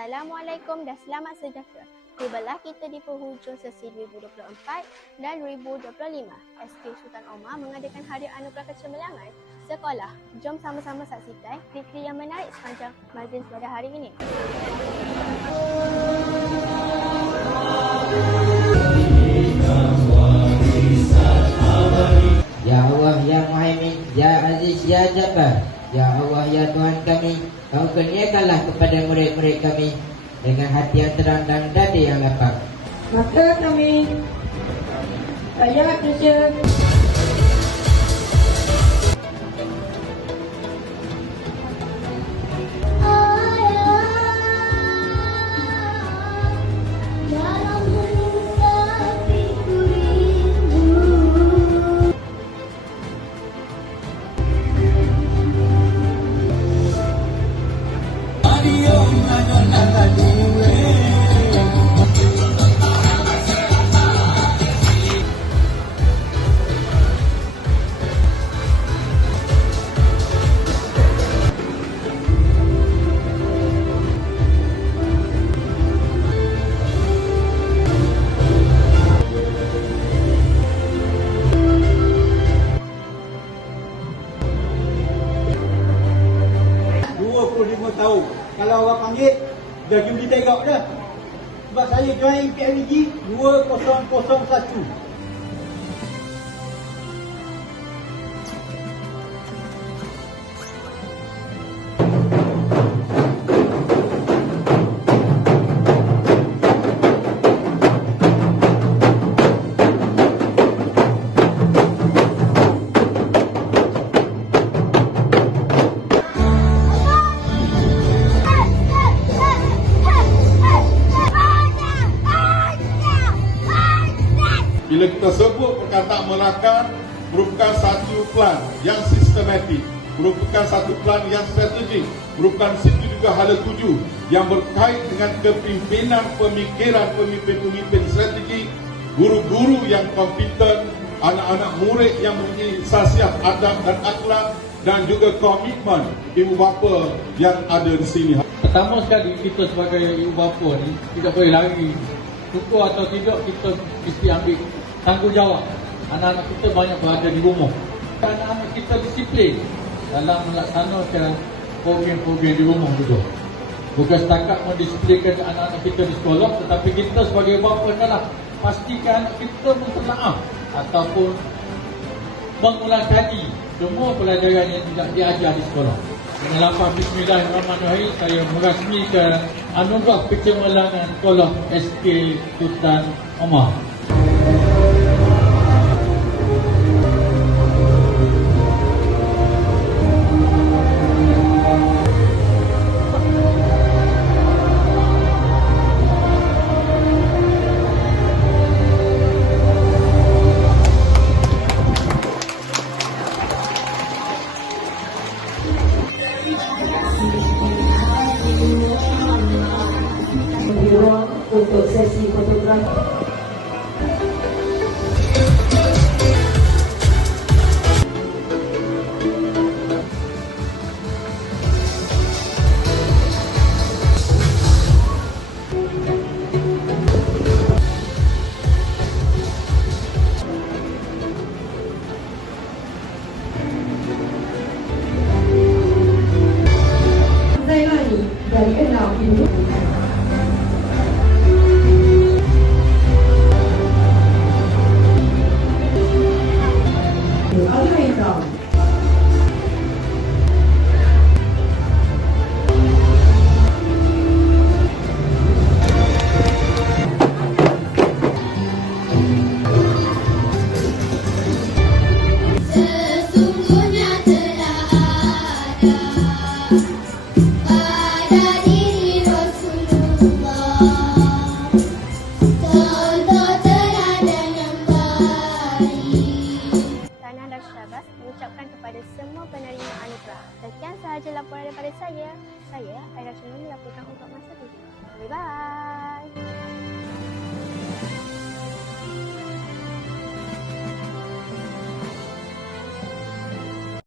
Assalamualaikum dan selamat sejahtera. Tibalah kita di penghujung sesi 2024 dan 2025. SK Sultan Omar mengadakan Hari Anugerah Kecemerlangan Sekolah. Jom sama-sama saksikan klip-klip yang menarik sepanjang majlis pada hari ini. Ya Allah, Ya Muhammad, Ya Aziz, Ya Jabbar Ya Allah, Ya Tuhan kami Kau kurniakanlah kepada murid-murid kami Dengan hati yang terang dan dada yang lapang. Maka kami Saya kerja Kalau awak panggil, dah juli tengok dah. Sebab saya join PMG 2001. Bila kita sebut perkataan Melaka merupakan satu plan yang sistematik, merupakan satu plan yang strategik, merupakan situ juga hala tuju yang berkait dengan kepimpinan pemikiran pemimpin-pemimpin strategi, guru-guru yang kompeten, anak-anak murid yang mempunyai sasiah adab dan akhlak dan juga komitmen ibu bapa yang ada di sini. Pertama sekali kita sebagai ibu bapa ni tidak boleh lari Suku atau tidak kita mesti ambil tanggungjawab. Anak-anak kita banyak berada di rumah. Anak-anak kita disiplin dalam melaksanakan program-program di rumah juga. Bukan setakat mendisiplinkan anak-anak kita di sekolah Tetapi kita sebagai bapa adalah pastikan kita bertelaah Ataupun mengulang kaji semua pelajaran yang tidak diajar di sekolah. Dengan lapang Bismillahirrahmanirrahim, saya merasmikan anugerah kecemerlangan sekolah SK Sultan Omar. Di ruang untuk sesi fotografi. Zailani dari enam ini Kingdom. Mengucapkan kepada semua penerima anugerah. Sekian sahaja laporan daripada saya. Saya, Aira Chunun, melaporkan untuk masa ini. Bye-bye.